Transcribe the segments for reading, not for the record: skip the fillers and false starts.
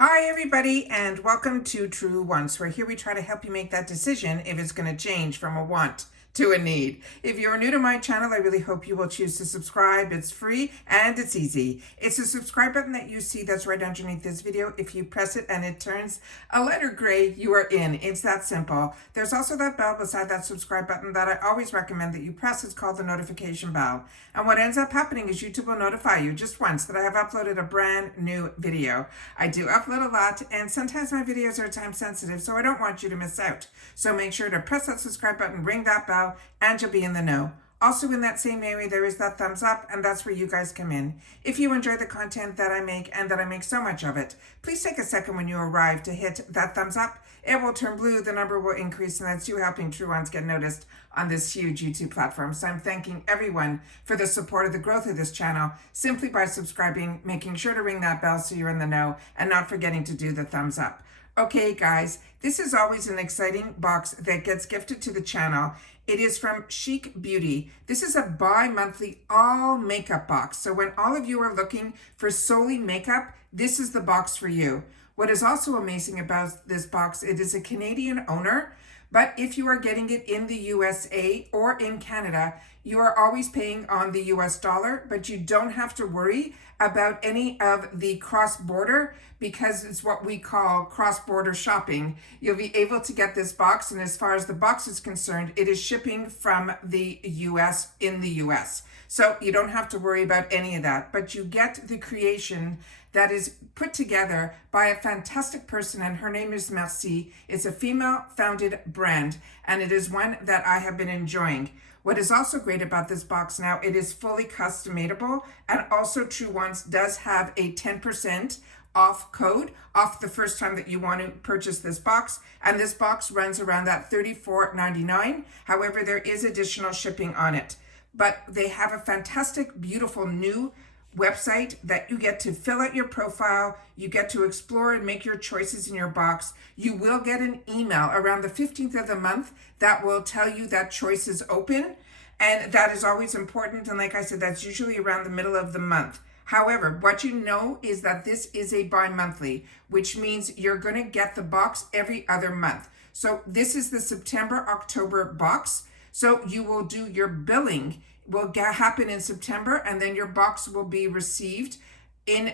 Hi everybody and welcome to True Wants, where here we try to help you make that decision if it's going to change from a want to a need. If you're new to my channel, I really hope you will choose to subscribe. It's free and it's easy. It's the subscribe button that you see that's right underneath this video. If you press it and it turns a letter gray, you are in. It's that simple. There's also that bell beside that subscribe button that I always recommend that you press. It's called the notification bell. And what ends up happening is YouTube will notify you just once that I have uploaded a brand new video. I do upload a lot and sometimes my videos are time sensitive, so I don't want you to miss out. So make sure to press that subscribe button, ring that bell, and you'll be in the know. Also in that same area, there is that thumbs up, and that's where you guys come in. If you enjoy the content that I make, and that I make so much of it, please take a second when you arrive to hit that thumbs up. It will turn blue, the number will increase, and that's you helping True Ones get noticed on this huge YouTube platform. So I'm thanking everyone for the support of the growth of this channel simply by subscribing, making sure to ring that bell so you're in the know, and not forgetting to do the thumbs up. Okay, guys, this is always an exciting box that gets gifted to the channel. It is from Chic Beauty. This is a bi-monthly all makeup box. So when all of you are looking for solely makeup, this is the box for you. What is also amazing about this box, it is a Canadian owner, but if you are getting it in the USA or in Canada, you are always paying on the US dollar, but you don't have to worry about any of the cross-border because it's what we call cross-border shopping. You'll be able to get this box, and as far as the box is concerned, it is shipping from the US in the US. So you don't have to worry about any of that, but you get the creation that is put together by a fantastic person, and her name is Merci. It's a female-founded brand, and it is one that I have been enjoying. What is also great about this box now, it is fully customizable, and also True Ones does have a 10% off code off the first time that you want to purchase this box, and this box runs around that $34.99. However, there is additional shipping on it. But they have a fantastic, beautiful new website that you get to fill out your profile, you get to explore and make your choices in your box. You will get an email around the 15th of the month that will tell you that choice is open, and that is always important, and like I said, that's usually around the middle of the month. However, what you know is that this is a bi-monthly, which means you're going to get the box every other month. So this is the September-October box. So you will do your billing will happen in September, and then your box will be received in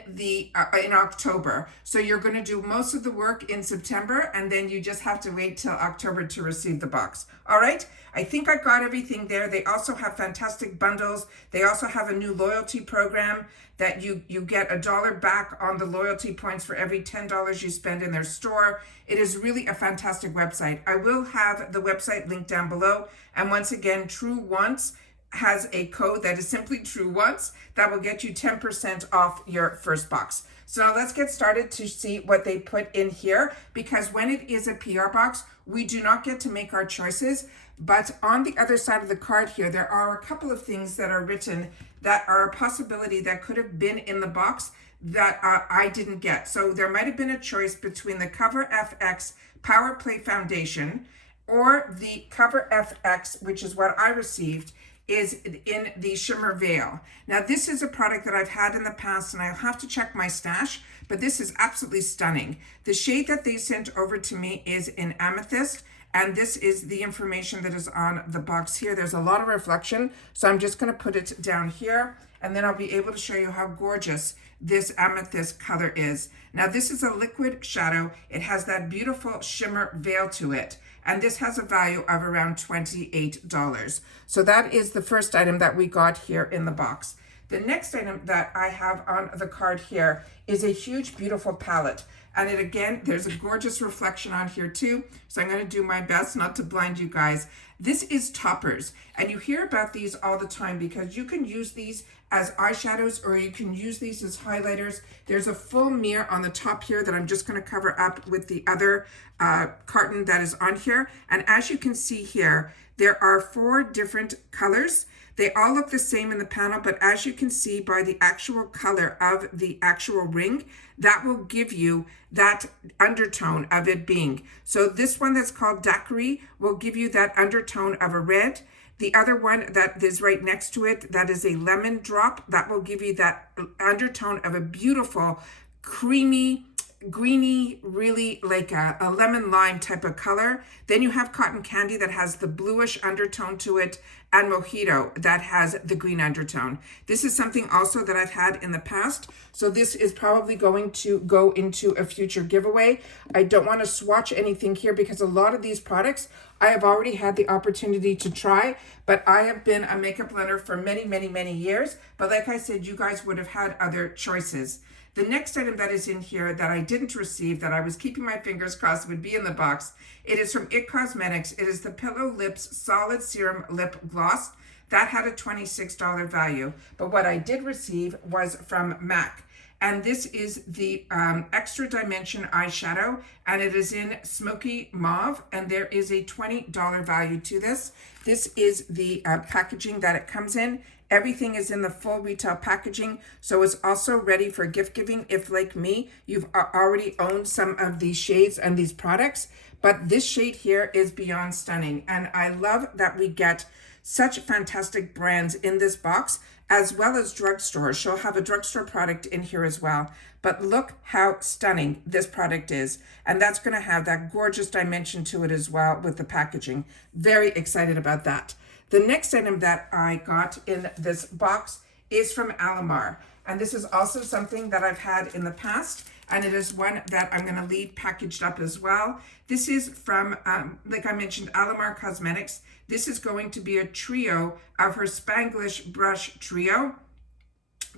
October. So you're going to do most of the work in September, and then you just have to wait till October to receive the box. All right, I think I got everything there. They also have fantastic bundles. They also have a new loyalty program that you get $1 back on the loyalty points for every $10 you spend in their store. It is really a fantastic website. I will have the website linked down below. And once again, True Wants has a code that is simply True Wants that will get you 10% off your first box. So now let's get started to see what they put in here, because when it is a PR box, we do not get to make our choices. But on the other side of the card here, there are a couple of things that are written that are a possibility that could have been in the box that I didn't get. So there might have been a choice between the Cover FX Power Play Foundation or the Cover FX, which is what I received, is in the Shimmer Veil. Now this is a product that I've had in the past, and I'll have to check my stash, but this is absolutely stunning. The shade that they sent over to me is in Amethyst, and this is the information that is on the box here. There's a lot of reflection, so I'm just going to put it down here, and then I'll be able to show you how gorgeous this amethyst color is. Now this is a liquid shadow. It has that beautiful shimmer veil to it, and this has a value of around $28. So that is the first item that we got here in the box. The next item that I have on the card here is a huge, beautiful palette. And it again, there's a gorgeous reflection on here too. So I'm gonna do my best not to blind you guys. This is toppers, and you hear about these all the time because you can use these as eyeshadows or you can use these as highlighters. There's a full mirror on the top here that I'm just gonna cover up with the other carton that is on here. And as you can see here, there are 4 different colors. They all look the same in the panel, but as you can see by the actual color of the actual ring, that will give you that undertone of it being. So this one that's called Daiquiri will give you that undertone of a red. The other one that is right next to it, that is a lemon drop, that will give you that undertone of a beautiful, creamy, greeny, really like a lemon lime type of color. Then you have cotton candy that has the bluish undertone to it, and mojito that has the green undertone. This is something also that I've had in the past, so this is probably going to go into a future giveaway. I don't want to swatch anything here because a lot of these products I have already had the opportunity to try, but I have been a makeup blender for many, many, many years. But like I said, you guys would have had other choices. The next item that is in here that I didn't receive, that I was keeping my fingers crossed would be in the box, it is from IT Cosmetics. It is the Pillow Lips Solid Serum Lip Gloss. That had a $26 value. But what I did receive was from MAC. And this is the Extra Dimension eyeshadow, and it is in Smoky Mauve, and there is a $20 value to this. This is the packaging that it comes in. Everything is in the full retail packaging, so it's also ready for gift giving if, like me, you've already owned some of these shades and these products. But this shade here is beyond stunning, and I love that we get such fantastic brands in this box, as well as Drugstore. She'll have a Drugstore product in here as well. But look how stunning this product is. And that's going to have that gorgeous dimension to it as well with the packaging. Very excited about that. The next item that I got in this box is from Almond. And this is also something that I've had in the past. And it is one that I'm going to leave packaged up as well. This is from, like I mentioned, Almond Cosmetics. This is going to be a trio of her Spanglish Brush Trio.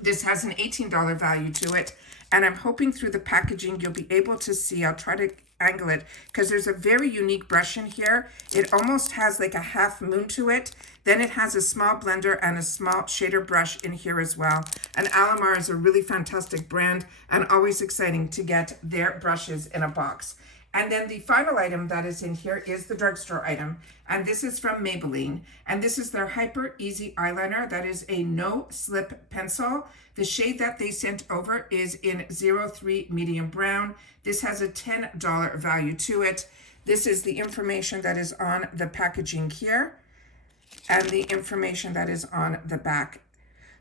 This has an $18 value to it. And I'm hoping through the packaging you'll be able to see. I'll try to angle it because there's a very unique brush in here. It almost has like a half moon to it. Then it has a small blender and a small shader brush in here as well. And Almond is a really fantastic brand and always exciting to get their brushes in a box. And then the final item that is in here is the Drugstore item. And this is from Maybelline. And this is their Hyper Easy Eyeliner. That is a no slip pencil. The shade that they sent over is in 03 Medium Brown. This has a $10 value to it. This is the information that is on the packaging here, and the information that is on the back.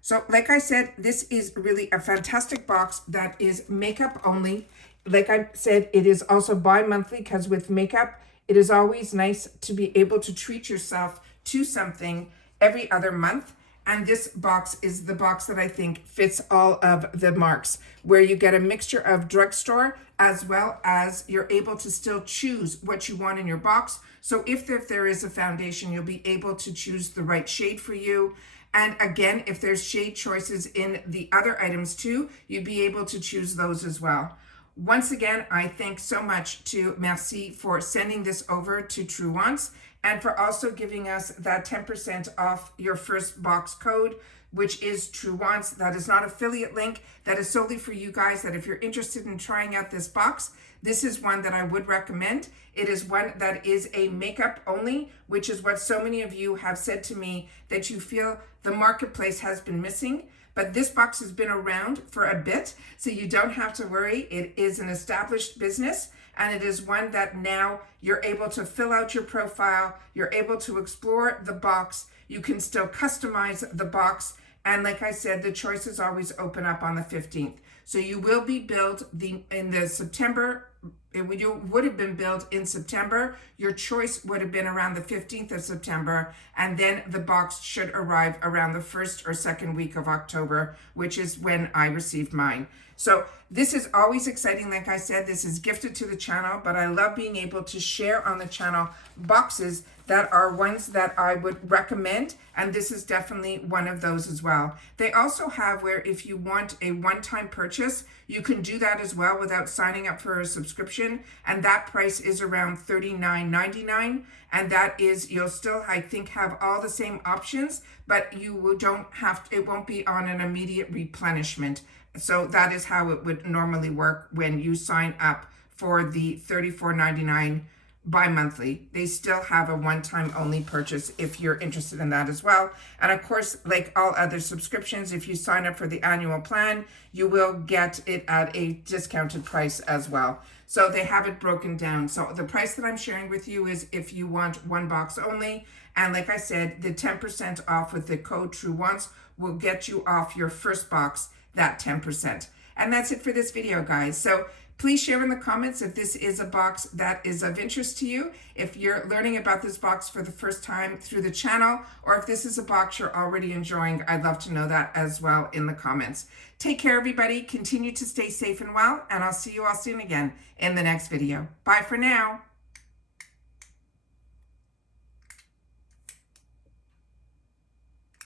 So like I said, this is really a fantastic box that is makeup only. Like I said, it is also bi-monthly because with makeup, it is always nice to be able to treat yourself to something every other month. And this box is the box that I think fits all of the marks, where you get a mixture of Drugstore as well as you're able to still choose what you want in your box. So if there is a foundation, you'll be able to choose the right shade for you. And again, if there's shade choices in the other items too, you'd be able to choose those as well. Once again, I thank so much to Merci for sending this over to True Wants, and for also giving us that 10% off your first box code, which is True Wants. That is not affiliate link. That is solely for you guys, that if you're interested in trying out this box, this is one that I would recommend. It is one that is a makeup only, which is what so many of you have said to me that you feel the marketplace has been missing. But this box has been around for a bit, so you don't have to worry. It is an established business, and it is one that now you're able to fill out your profile, you're able to explore the box, you can still customize the box, and like I said, the choices always open up on the 15th. So you will be billed in the September. It would have been billed in September. Your choice would have been around the 15th of September, and then the box should arrive around the 1st or 2nd week of October, which is when I received mine. So this is always exciting. Like I said, this is gifted to the channel, but I love being able to share on the channel boxes that are ones that I would recommend, and this is definitely one of those as well. They also have where if you want a one-time purchase, you can do that as well without signing up for a subscription, and that price is around $39.99, and that is, you'll still, I think, have all the same options, but you don't have to, it won't be on an immediate replenishment. So that is how it would normally work when you sign up for the $34.99 bi-monthly. They still have a one-time only purchase if you're interested in that as well. And of course, like all other subscriptions, if you sign up for the annual plan, you will get it at a discounted price as well. So they have it broken down. So the price that I'm sharing with you is if you want one box only. And like I said, the 10% off with the code TrueWants will get you off your first box that 10%. And that's it for this video, guys. So Please share in the comments if this is a box that is of interest to you, if you're learning about this box for the first time through the channel, or if this is a box you're already enjoying. I'd love to know that as well in the comments. Take care, everybody. Continue to stay safe and well, and I'll see you all soon again in the next video. Bye for now.